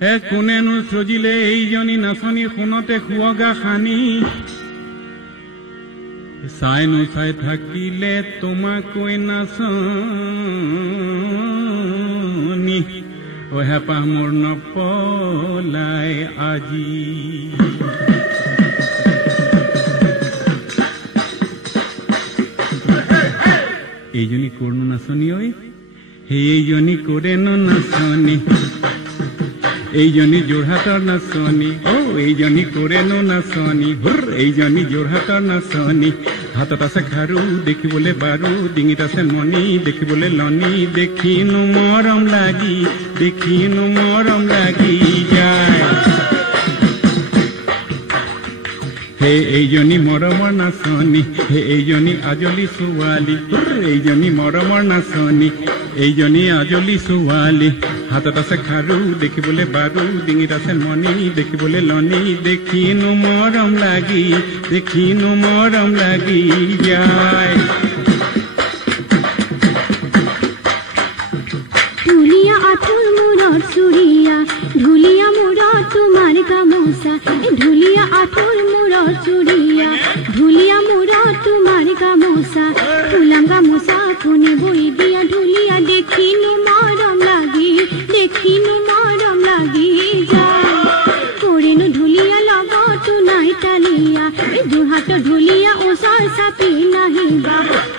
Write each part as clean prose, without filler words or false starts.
কোনেনো সজিলে এইজনী নাচনী শুনতে শুৱগা সানি চাইনো চাই থাকিলে তোমাকৈ নাচনী হেঁপাহ মোৰ নপলাই আজি এইজনী কৰনো নাচনী ঐ সেইজনী কৰেনো নাচনী এইজনী যোৰহাটৰ নাচনী এইজনী কৰেনো নাচনী এইজনী যোৰহাটৰ নাচনী হাতত আছে খাৰু দেখিবলৈ বাৰু ডিঙিত আছে মণি দেখিবলৈ লনি দেখিনো মৰম লাগি যায় হে এইজনী মৰমৰ নাচনী হে এইজনী আজলি ছোৱালী এইজনী মৰমৰ নাচনী এইজনী আজলি ছোৱালী হাতত আছে খাৰু দেখিবলৈ বাৰু ডিঙিত আছে মণি দেখিবলৈ লনি দেখিনো মৰম লাগি যায় ঢুলিয়া আঁঠুৰ মূৰত চুৰিয়া ঢুলিয়া মূৰত তোমাৰ গামোচা ঢুলিয়া আঁঠুৰ মূৰত চুৰিয়া ঢুলিয়া মূৰত তোমাৰ গামোচা ফুলাম গামোচা কোনে বৈ দিয়া ঢুলিয়া দেখিনো মৰম লাগি যায় কৰেনো ঢুলিয়া লগতো নাই তালিয়া যোৰহাটৰ ঢুলিয়া ওচৰ চাপি নাহিবা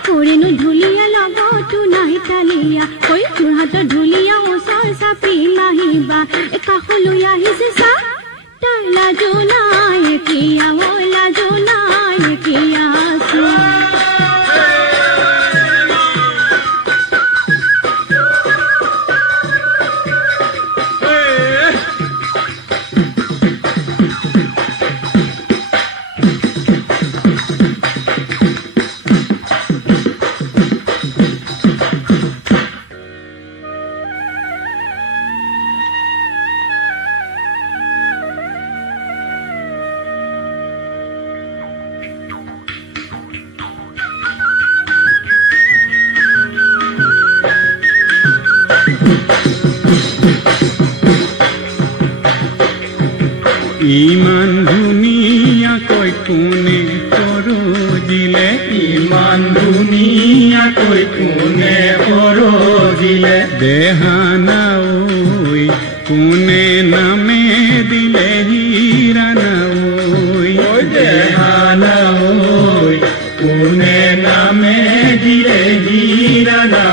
কৰেনো ঢুলিয়া লগতো নাই তালিয়া ঐ যোৰহাটৰ ঢুলিয়া ওচৰ চাপি নাহিবা কাষলৈ আহিছে চা তাৰ লাজো নাই কিয়া লাজো নাই কিয়া ইমান ধুনীয়াকৈ কোনে সৰজিলে ইমান ধুনীয়াকৈ কোনে সৰজিলে দেহানা ঐ কোনে নামে দিলে হীৰানা ঐ দেহানা ঐ কোনে নামে দিলে হীৰানা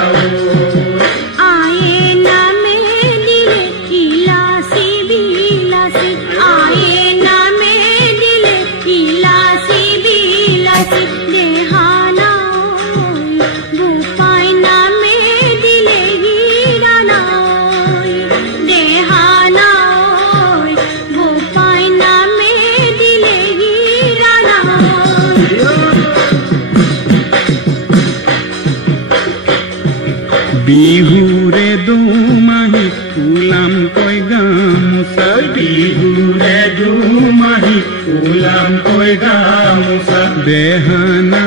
বিহুৰে দুমাহী ফুলাম কৈ গামোচা বিহুৰে দুমাহী ফুলাম কৈ গামোচা দেহানা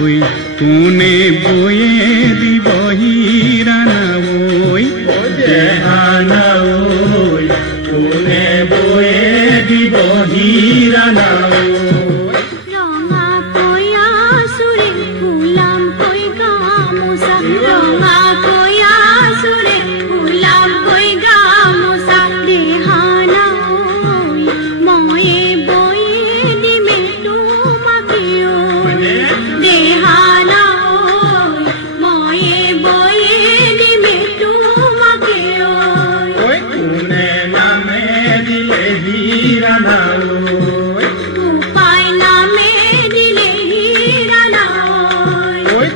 ঐ কোনে বয়ে দিব হীৰানা ঐ দেহানা ঐ কোনে বয়ে দিব হীৰানা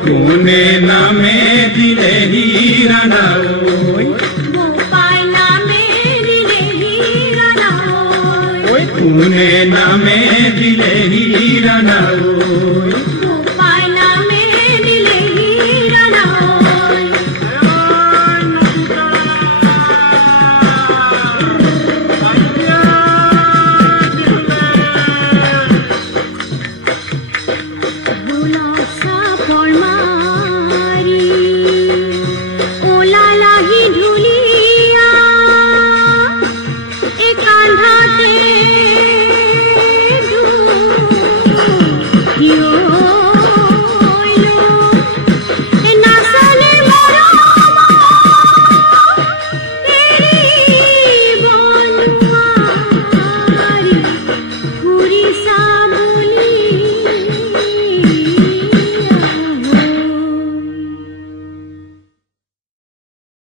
কোনে নামে দিলে হীৰানা কোনে নামে দিলে হীৰানা